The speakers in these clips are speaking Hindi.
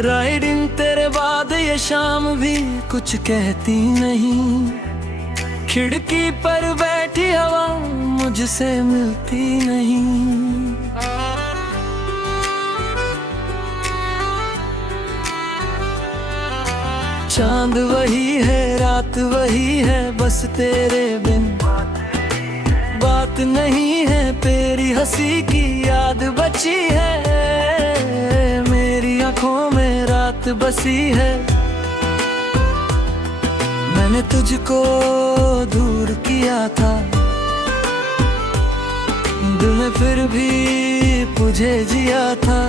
राइडिंग तेरे बाद ये शाम भी कुछ कहती नहीं। खिड़की पर बैठी हवा मुझसे मिलती नहीं। चांद वही है, रात वही है, बस तेरे बिन बात नहीं है। तेरी हंसी की याद बची है, मेरी आंखों में रात बसी है। मैंने तुझको दूर किया था, दिल में फिर भी तुझे जिया था।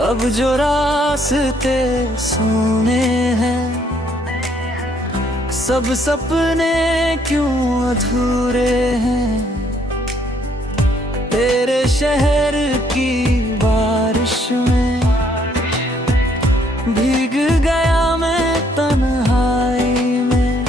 अब जो रास्ते सोने हैं, सब सपने क्यों अधूरे हैं। तेरे शहर की बारिश में भीग गया मैं तन्हाई में।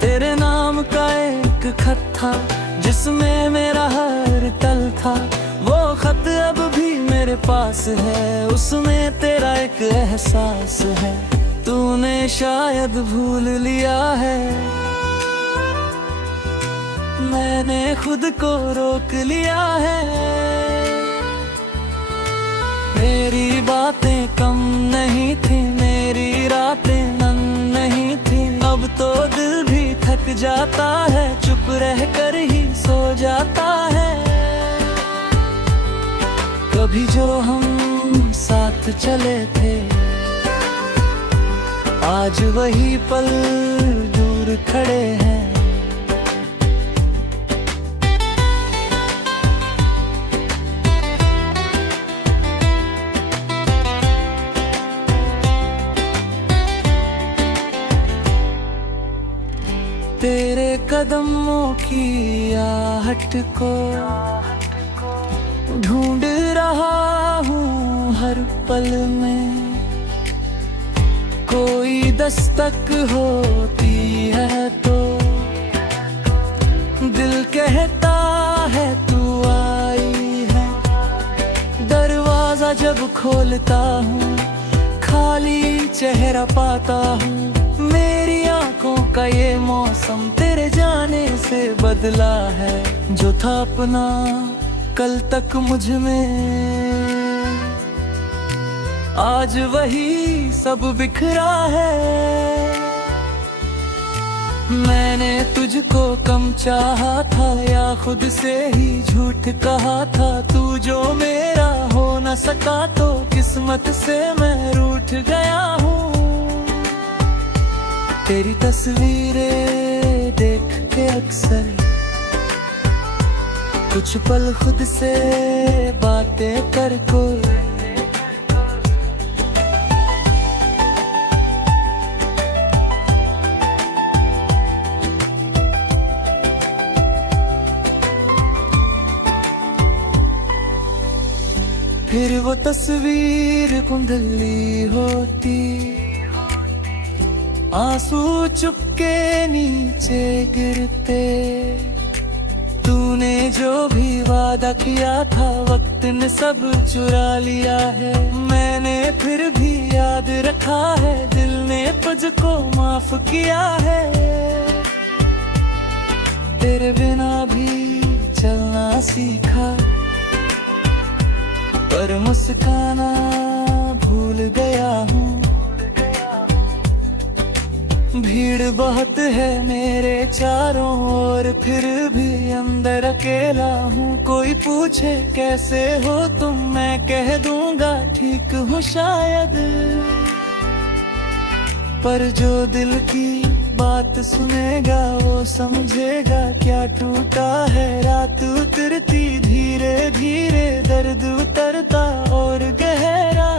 तेरे नाम का एक खत था जिसमें मेरा हर पल था। वो खत अब भी मेरे पास है, उसमें तेरा एक एहसास है। तूने शायद भूल लिया है, मैंने खुद को रोक लिया है। मेरी बातें कम नहीं थी, मेरी रातें नम नहीं थी। अब तो दिल भी थक जाता है, चुप रह कर ही सो जाता है। कभी जो हम साथ चले थे, आज वही पल दूर खड़े हैं। तेरे कदमों की आहट को ढूंढ रहा हूँ हर पल में। कोई दस्तक होती है तो दिल कहता है तू आई है। दरवाजा जब खोलता हूँ खाली चेहरा पाता हूँ। मेरी आंखों का ये मौसम तेरे जाने से बदला है। जो था अपना कल तक मुझ में, आज वही सब बिखरा है। मैंने तुझको कम चाहा था या खुद से ही झूठ कहा था। तू जो मेरा हो न सका तो किस्मत से मैं रूठ गया हूँ। तेरी तस्वीरें देख के अक्सर कुछ पल खुद से बातें कर को। फिर वो तस्वीर कुंडली होती, आंसू चुपके नीचे गिरते। तूने जो भी वादा किया था वक्त ने सब चुरा लिया है। मैंने फिर भी याद रखा है, दिल ने तुझको माफ किया है। तेरे बिना भी चलना सीखा पर मुस्काना भूल गया हूँ। भीड़ बहुत है मेरे चारों ओर, फिर भी अंदर अकेला हूँ। कोई पूछे कैसे हो तुम, मैं कह दूंगा ठीक हूँ शायद। पर जो दिल की बात सुनेगा वो समझेगा क्या टूटा है। रात उतरती धीरे धीरे, दर्द उतरता और गहरा।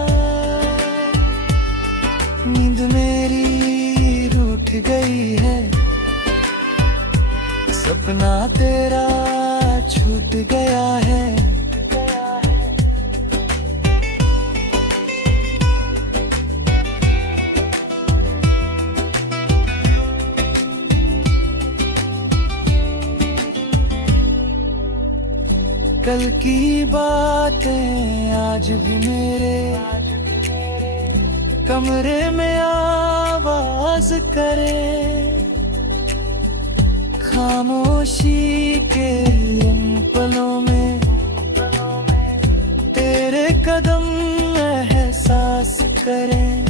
नींद मेरी रूठ गई है, सपना तेरा छूट गया है। कल की बातें आज भी मेरे कमरे में आवाज करे। खामोशी के इन पलों में तेरे कदम एहसास करें।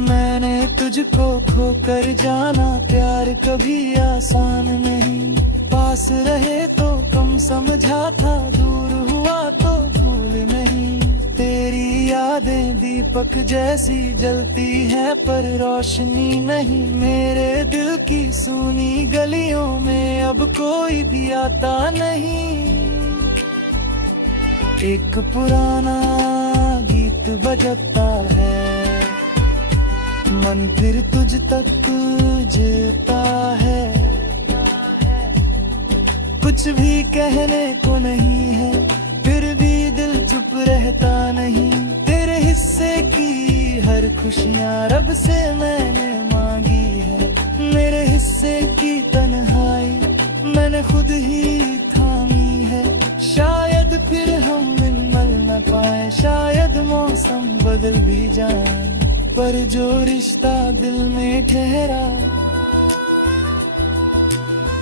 मैंने तुझको खोकर जाना, प्यार कभी आसान नहीं। पास रहे तो कम समझा था, दूर हुआ तो भूल नहीं। तेरी यादें दीपक जैसी जलती है पर रोशनी नहीं। मेरे दिल की सूनी गलियों में अब कोई भी आता नहीं। एक पुराना गीत बजता है, मन फिर तुझ तक जता है। कुछ भी कहने को नहीं है, फिर भी दिल चुप रहता नहीं। तेरे हिस्से की हर खुशियाँ रब से मैंने मांगी है। मेरे हिस्से की तन्हाई मैंने खुद ही थामी है। शायद फिर हम मिल न पाए, शायद मौसम बदल भी जाए, पर जो रिश्ता दिल में ठहरा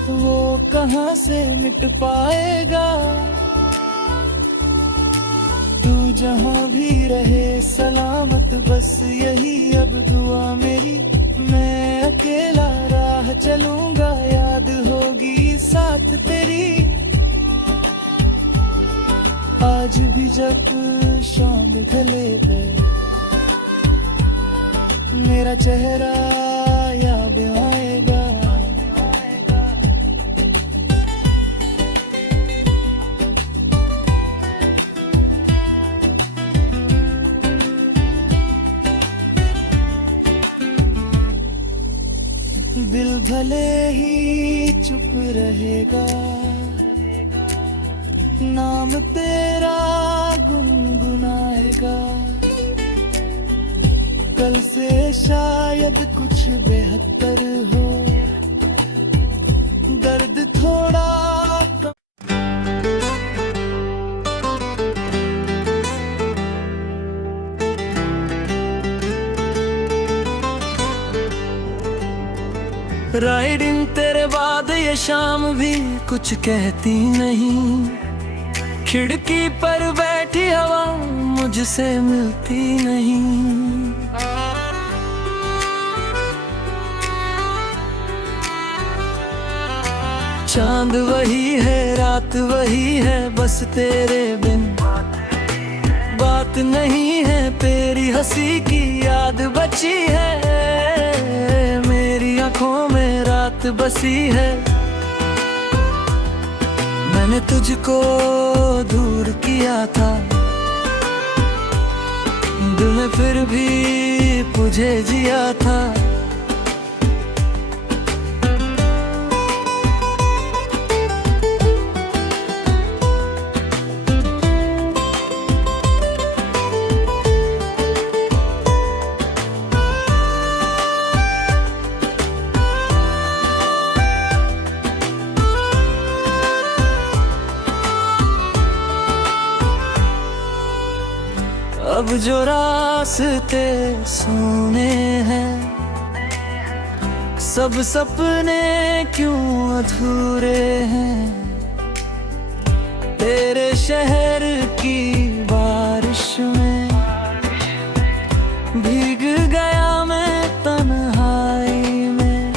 वो कहाँ से मिट पाएगा। तू जहाँ भी रहे सलामत, बस यही अब दुआ मेरी। मैं अकेला राह चलूंगा, याद होगी साथ तेरी। आज भी जब शाम गले पे मेरा चेहरा याद आएगा। दिल भले ही चुप रहेगा, नाम तेरा गुनगुनाएगा। कल से शायद कुछ बेहतर हो, दर्द थोड़ा कम। राइडिंग तेरे बाद ये शाम भी कुछ कहती नहीं। खिड़की पर बैठी हवा मुझसे मिलती नहीं। चांद वही है, रात वही है, बस तेरे बिन बात नहीं है। तेरी हंसी की याद बची है, मेरी आंखों में रात बसी है। मैंने तुझको दूर किया था, दिल में फिर भी तुझे जिया था। अब जो रास्ते सुने हैं, सब सपने क्यों अधूरे हैं। तेरे शहर की बारिश में भीग गया मैं तन्हाई में।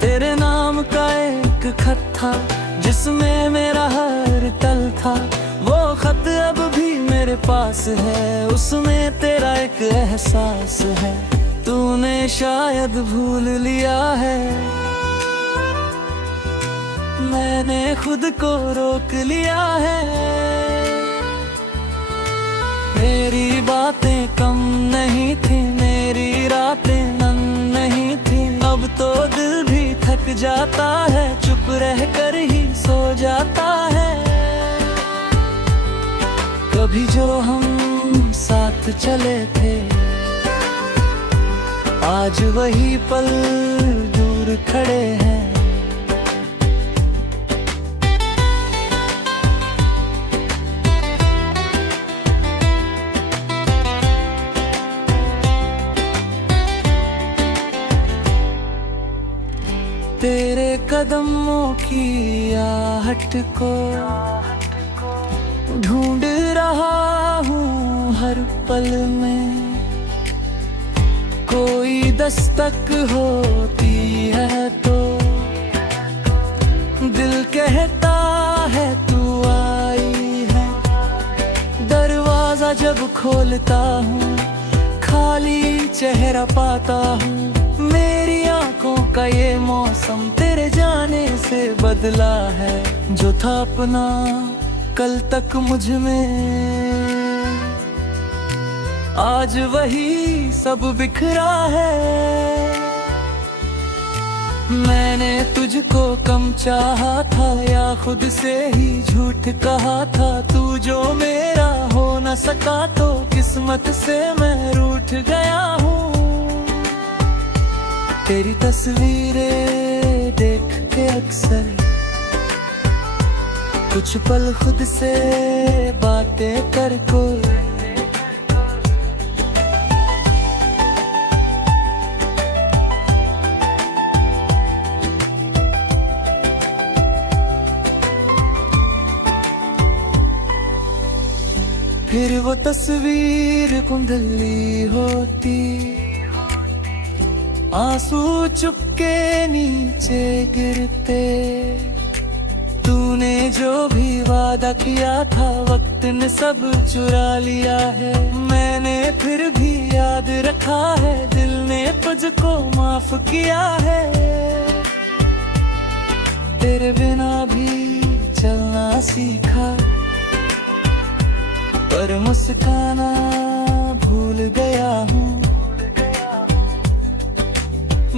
तेरे नाम का एक खत था जिसमें मेरा हर पल था। वो खत अब भी मेरे पास है, उसमें तेरा एक एहसास है। तूने शायद भूल लिया है, मैंने खुद को रोक लिया है। मेरी बातें कम नहीं थी, मेरी रातें नम नहीं थी। अब तो दिल भी थक थक जाता है, चुप रह कर ही सो जाता है। कभी जो हम साथ चले थे, आज वही पल दूर खड़े हैं। तेरे कदमों की आहट को ढूंढ रहा हूँ हर पल में। कोई दस्तक होती है तो दिल कहता है तू आई है। दरवाजा जब खोलता हूँ, खाली चेहरा पाता हूँ। मेरी आंखों का ये मौसम तेरे जाने से बदला है। जो था अपना कल तक मुझ में, आज वही सब बिखरा है। मैंने तुझको कम चाहा था या खुद से ही झूठ कहा था। तू जो मेरा हो न सका तो किस्मत से मैं रूठ गया हूँ। तेरी तस्वीरें देख के अक्सर कुछ पल खुद से बातें कर को। फिर वो तस्वीर कुंडली होती, आंसू चुपके नीचे गिरते। तूने जो भी वादा किया था वक्त ने सब चुरा लिया है। मैंने फिर भी याद रखा है, दिल ने तुझको माफ किया है। तेरे बिना भी चलना सीखा, पर मुस्काना भूल गया हूँ।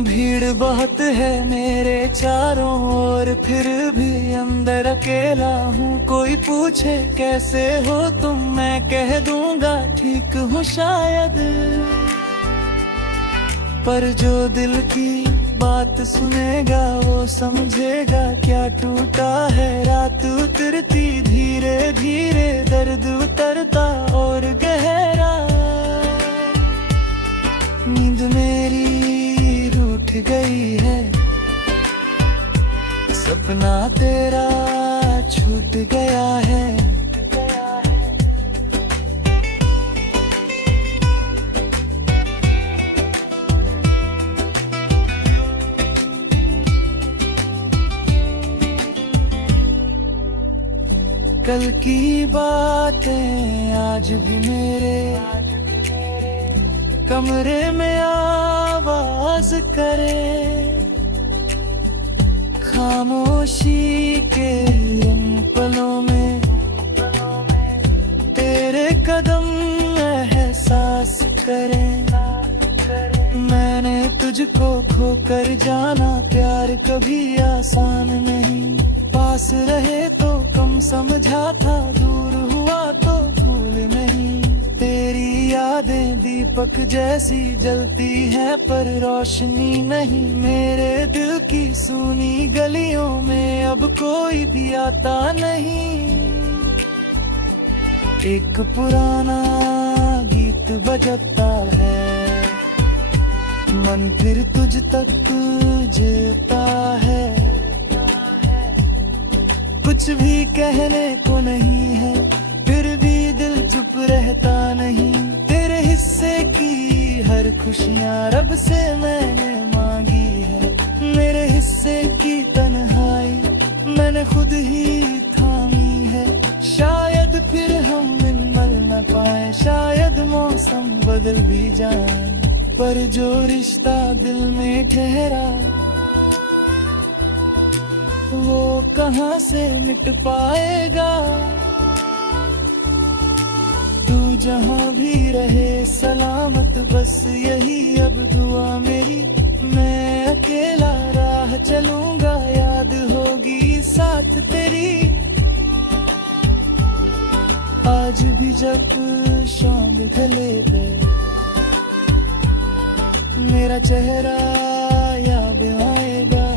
भीड़ बहुत है मेरे चारों ओर, फिर भी अंदर अकेला हूँ। कोई पूछे कैसे हो तुम, मैं कह दूंगा ठीक हूँ शायद। पर जो दिल की बात सुनेगा वो समझेगा क्या टूटा है। रात उतरती धीरे धीरे, दर्द उतरता और गहरा। नींद मेरी रूठ गई है, सपना तेरा छूट गया है। कल की बातें आज भी मेरे कमरे में आवाज करे। खामोशी के इन पलों में तेरे कदम एहसास करें। मैंने तुझको खोकर जाना, प्यार कभी आसान नहीं। पास रहे तो कम समझा था, दूर हुआ तो भूल नहीं। तेरी यादें दीपक जैसी जलती है पर रोशनी नहीं। मेरे दिल की सूनी गलियों में अब कोई भी आता नहीं। एक पुराना गीत बजता है, मन फिर तुझ तक तुझता है। कुछ भी कहने को नहीं है, फिर भी दिल चुप रहता नहीं। तेरे हिस्से की हर खुशियाँ रब से मैंने मांगी है। मेरे हिस्से की तन्हाई मैंने खुद ही थामी है। शायद फिर हम मिल न पाए, शायद मौसम बदल भी जाए, पर जो रिश्ता दिल में ठहरा वो कहाँ से मिट पाएगा। तू जहाँ भी रहे सलामत, बस यही अब दुआ मेरी। मैं अकेला राह चलूंगा, याद होगी साथ तेरी। आज भी जब शाम गले पे मेरा चेहरा याद आएगा।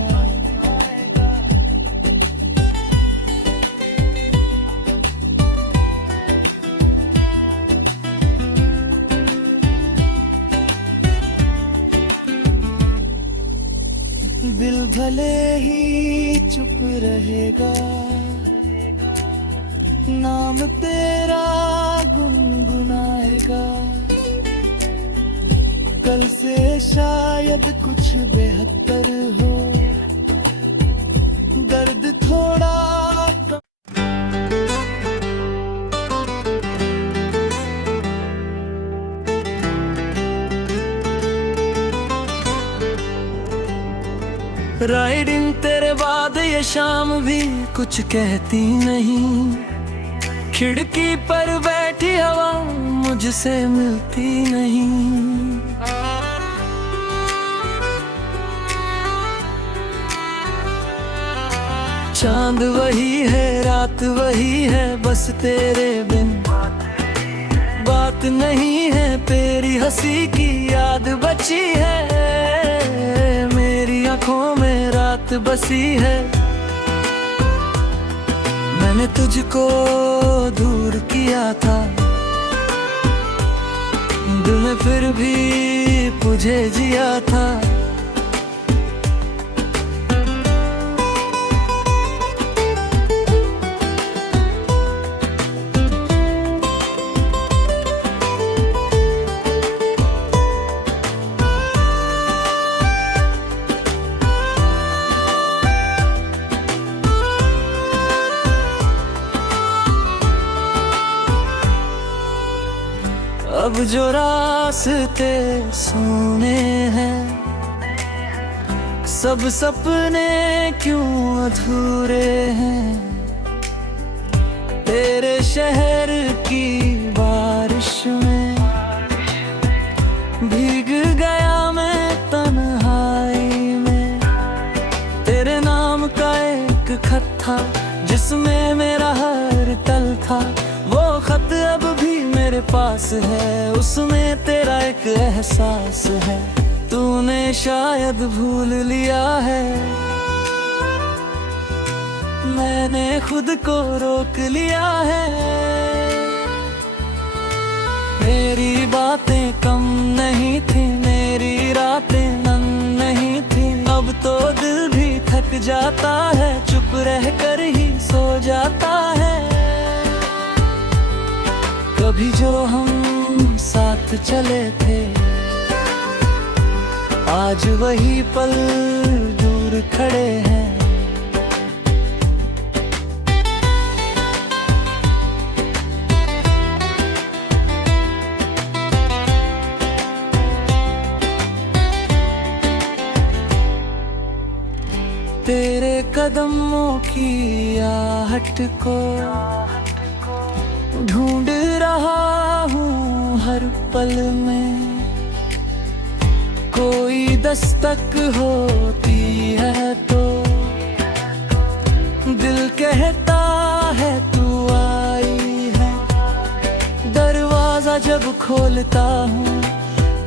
दिल भले ही चुप रहेगा, नाम तेरा गुनगुनाएगा। कल से शायद कुछ बेहतर हो, दर्द थोड़ा कम। राइडिंग तेरे बाद ये शाम भी कुछ कहती नहीं, खिड़की पर बैठी हवा मुझसे मिलती नहीं। चांद वही है, रात वही है, बस तेरे बिन बात नहीं है। तेरी हंसी की याद बची है, मेरी आंखों में रात बसी है। मैंने तुझको दूर किया था, दिल में फिर भी तुझे जिया था। अब जो रास्ते सुने हैं, सब सपने क्यों अधूरे हैं। तेरे शहर की बारिश में भीग गया मैं तन्हाई में। तेरे नाम का एक खत था जिसमें मेरा हर पल था, वो खत अब भी मेरे पास है, उसमें तेरा एक एहसास है। तूने शायद भूल लिया है, मैंने खुद को रोक लिया है। मेरी बातें कम नहीं थी, मेरी रातें नम नहीं थी। अब तो दिल भी थक जाता है, चुप रह कर ही सो जाता है। कभी जो हम साथ चले थे, आज वही पल दूर खड़े हैं। तेरे कदमों की आहट को ढूंढ रहा हूँ हर पल में। कोई दस्तक होती है तो दिल कहता है तू आई है। दरवाजा जब खोलता हूँ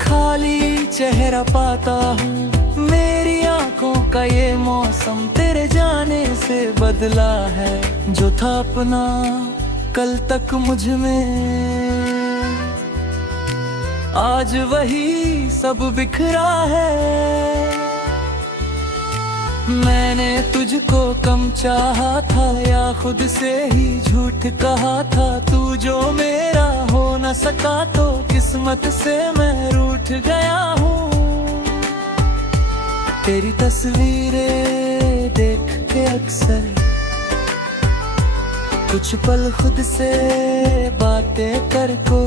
खाली चेहरा पाता हूँ। मेरी आंखों का ये मौसम तेरे जाने से बदला है। जो था अपना कल तक मुझ में, आज वही सब बिखरा है। मैंने तुझको कम चाहा था या खुद से ही झूठ कहा था। तू जो मेरा हो न सका तो किस्मत से मैं रूठ गया हूँ। तेरी तस्वीरें देख के अक्सर कुछ पल खुद से बातें कर को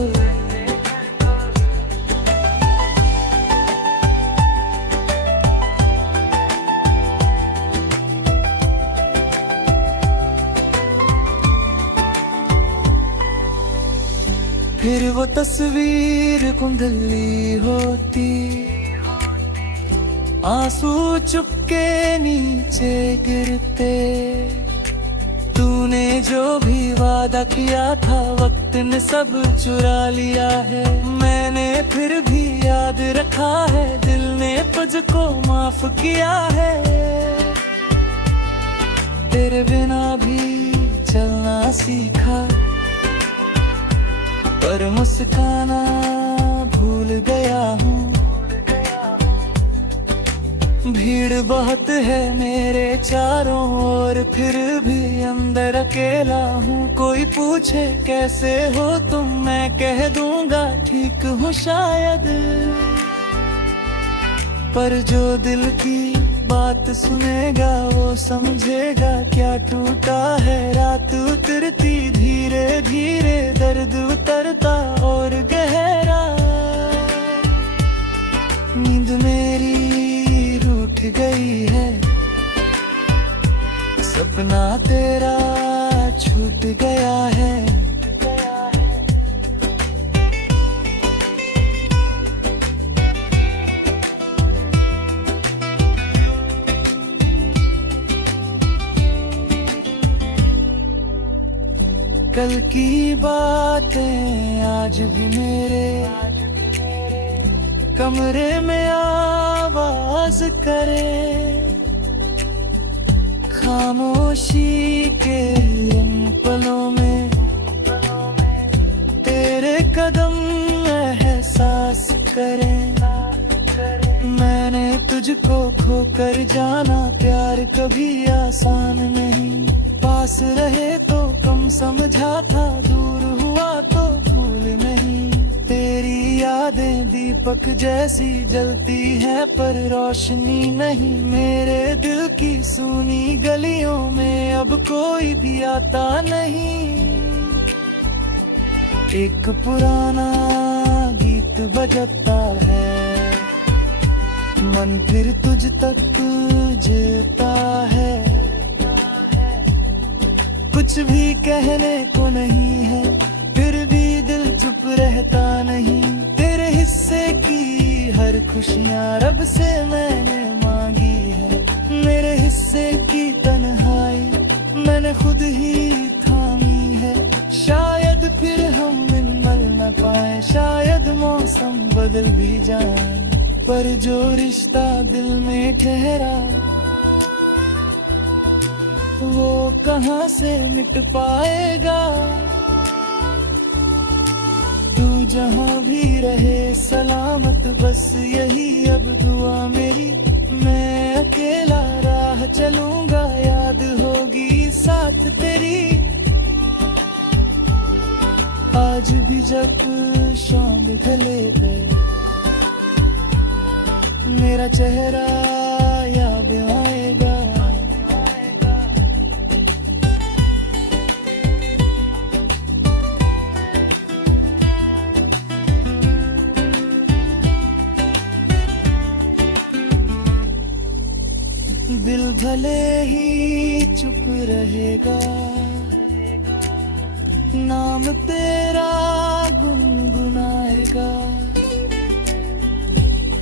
फिर वो तस्वीर कुंडली होती। आंसू चुपके नीचे गिरते। तूने जो भी वादा किया था वक्त ने सब चुरा लिया है। मैंने फिर भी याद रखा है, दिल ने तुझको माफ किया है। तेरे बिना भी चलना सीखा, पर मुस्काना भूल गया हूँ। भीड़ बहुत है मेरे चारों ओर, फिर भी अंदर अकेला हूँ। कोई पूछे कैसे हो तुम, मैं कह दूंगा ठीक हूँ शायद। पर जो दिल की बात सुनेगा वो समझेगा क्या टूटा है। रात उतरती धीरे धीरे, दर्द उतरता और गहरा। नींद मेरी रूठ गई है, सपना तेरा छूट गया है। कल की बातें आज भी मेरे कमरे में आवाज करे। खामोशी के इन पलों में तेरे कदम एहसास करें। मैंने तुझको खोकर जाना, प्यार कभी आसान नहीं। पास रहे तो कम समझा था, दूर हुआ तो भूल नहीं। तेरी यादें दीपक जैसी जलती है पर रोशनी नहीं। मेरे दिल की सूनी गलियों में अब कोई भी आता नहीं। एक पुराना गीत बजता है, मन फिर तुझ तक जता है। कुछ भी कहने को नहीं है, फिर भी दिल चुप रहता नहीं। तेरे हिस्से की हर खुशियाँ रब से मैंने मांगी है। मेरे हिस्से की तन्हाई मैंने खुद ही थामी है। शायद फिर हम मिल न पाए, शायद मौसम बदल भी जाए, पर जो रिश्ता दिल में ठहरा वो कहाँ से मिट पाएगा। तू जहाँ भी रहे सलामत, बस यही अब दुआ मेरी। मैं अकेला राह चलूंगा, याद होगी साथ तेरी। आज भी जब शाम गले पे मेरा चेहरा याद आएगा। दिल भले ही चुप रहेगा, नाम तेरा गुनगुनाएगा।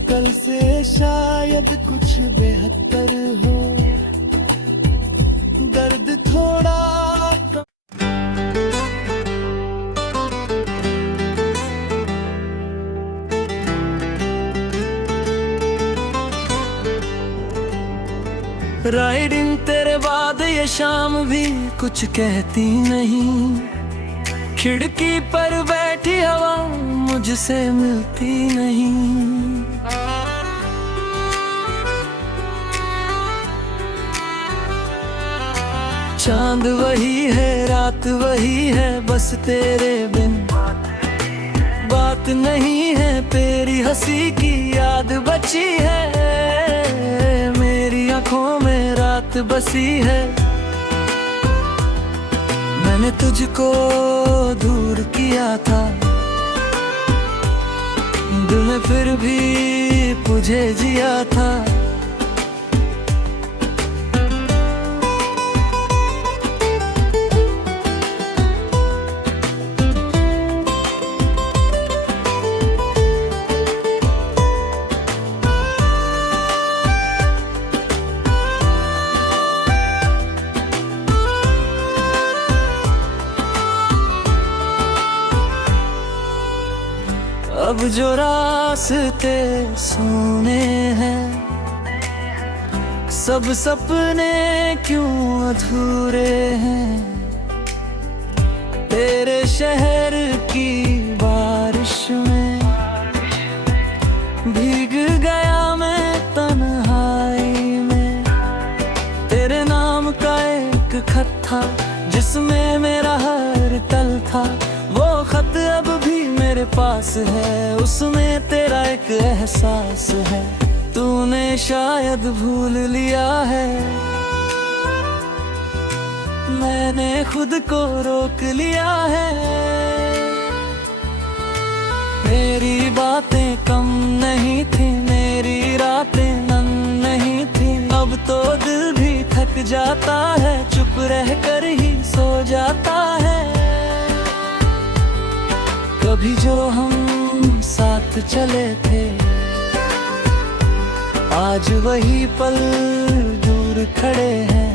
कल से शायद कुछ बेहतर हो, दर्द थोड़ा कम। राइडिंग तेरे बाद ये शाम भी कुछ कहती नहीं। खिड़की पर बैठी हवा मुझसे मिलती नहीं। चांद वही है, रात वही है, बस तेरे बिन बात नहीं है। तेरी हंसी की याद बची है, मेरी आंखों में रात बसी है। मैंने तुझको दूर किया था, दिल में फिर भी तुझे जिया था। अब जो रास्ते सुने हैं, सब सपने क्यों अधूरे हैं। तेरे शहर की बारिश में भीग गया मैं तन्हाई में। तेरे नाम का एक खत था जिसमें मेरा हर तल था, वो खत अब भी मेरे पास है, उसमें तेरा एक एहसास है। तूने शायद भूल लिया है, मैंने खुद को रोक लिया है। मेरी बातें कम नहीं थी, मेरी रातें नम नहीं थी। अब तो दिल भी थक जाता है, चुप रह कर ही सो जाता है। कभी जो हम साथ चले थे, आज वही पल दूर खड़े हैं।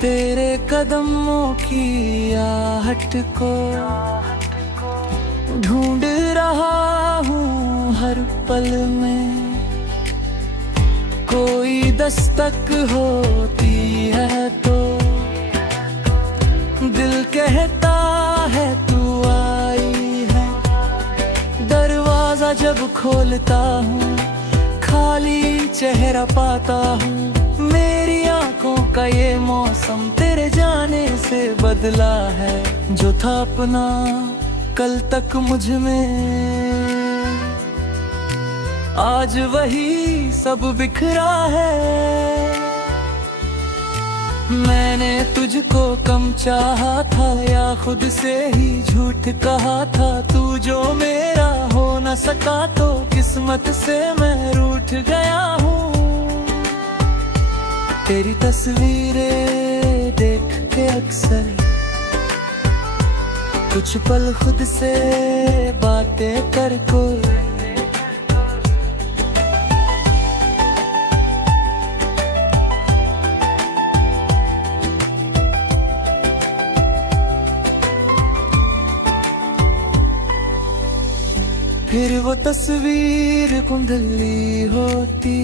तेरे कदमों की आहट को ढूंढ रहा हूँ हर पल में। कोई दस्तक होती है तो दिल कहता है तू आई है। दरवाजा जब खोलता हूँ, खाली चेहरा पाता हूँ। मेरी आंखों का ये मौसम तेरे जाने से बदला है। जो था अपना कल तक मुझ में, आज वही सब बिखरा है। मैंने तुझको कम चाहा था या खुद से ही झूठ कहा था। तू जो मेरा हो न सका तो किस्मत से मैं रूठ गया हूँ। तेरी तस्वीरें देख के अक्सर कुछ पल खुद से बातें कर को। फिर वो तस्वीर कुंडली होती,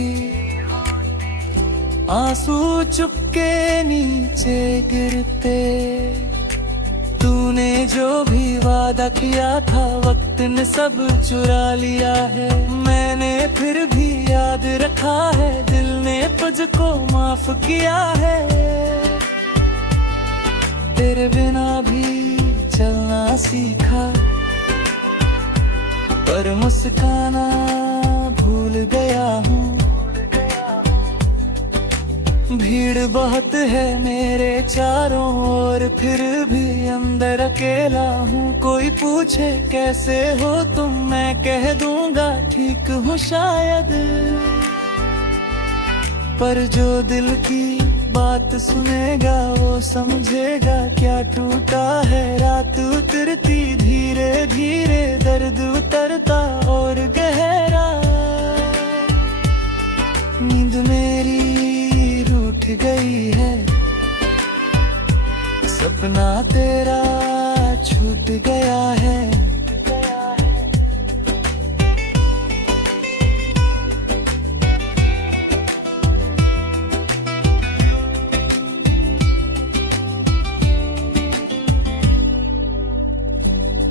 आंसू चुपके नीचे गिरते। तूने जो भी वादा किया था वक्त ने सब चुरा लिया है। मैंने फिर भी याद रखा है, दिल ने तुझको माफ किया है। तेरे बिना भी चलना सीखा, पर मुस्काना भूल गया हूँ। भीड़ बहुत है मेरे चारों ओर, फिर भी अंदर अकेला हूँ। कोई पूछे कैसे हो तुम, मैं कह दूंगा ठीक हूँ शायद। पर जो दिल की बात सुनेगा वो समझेगा क्या टूटा है। रात उतरती धीरे धीरे, दर्द उतरता और गहरा। नींद मेरी रूठ गई है, सपना तेरा छूट गया है।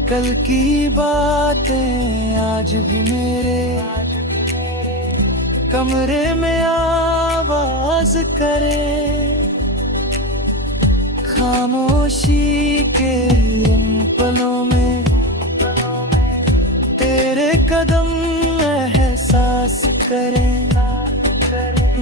कल की बातें आज भी मेरे कमरे में आवाज करे। खामोशी के इन पलों में तेरे कदम एहसास करें।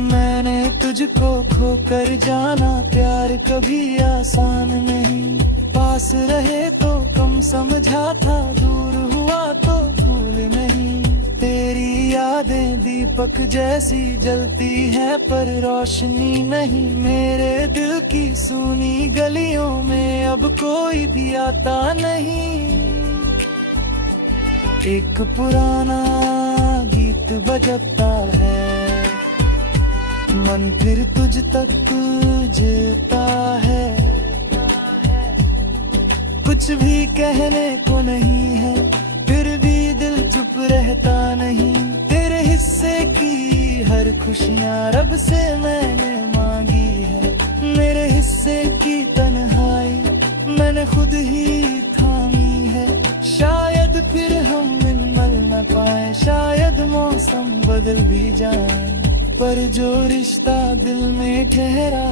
मैंने तुझको खोकर जाना, प्यार कभी आसान नहीं। पास रहे तो कम समझा था, दूर हुआ तो भूल नहीं। तेरी यादें दीपक जैसी जलती है पर रोशनी नहीं। मेरे दिल की सूनी गलियों में अब कोई भी आता नहीं। एक पुराना गीत बजता है, मन फिर तुझ तक तुझता है। कुछ भी कहने को नहीं है, फिर भी दिल चुप रहता नहीं। तेरे हिस्से की हर खुशियाँ रब से मैंने मांगी है, मेरे हिस्से की तन्हाई मैंने खुद ही थामी है। शायद फिर हम मिल न पाए, शायद मौसम बदल भी जाए, पर जो रिश्ता दिल में ठहरा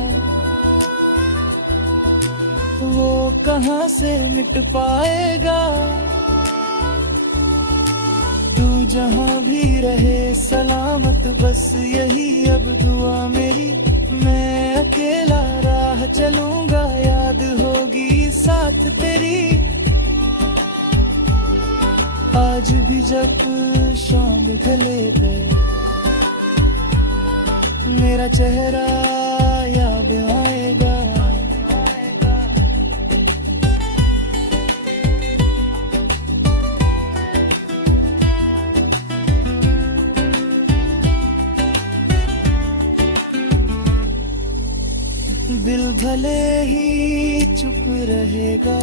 वो कहाँ से मिट पाएगा। तू जहाँ भी रहे सलामत, बस यही अब दुआ मेरी। मैं अकेला राह चलूंगा, याद होगी साथ तेरी। आज भी जब शाम गले पे मेरा चेहरा याद आएगा। दिल भले ही चुप रहेगा,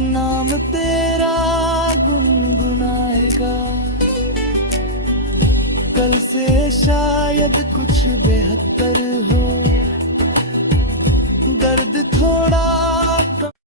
नाम तेरा गुनगुनाएगा। कल से शायद कुछ बेहतर हो, दर्द थोड़ा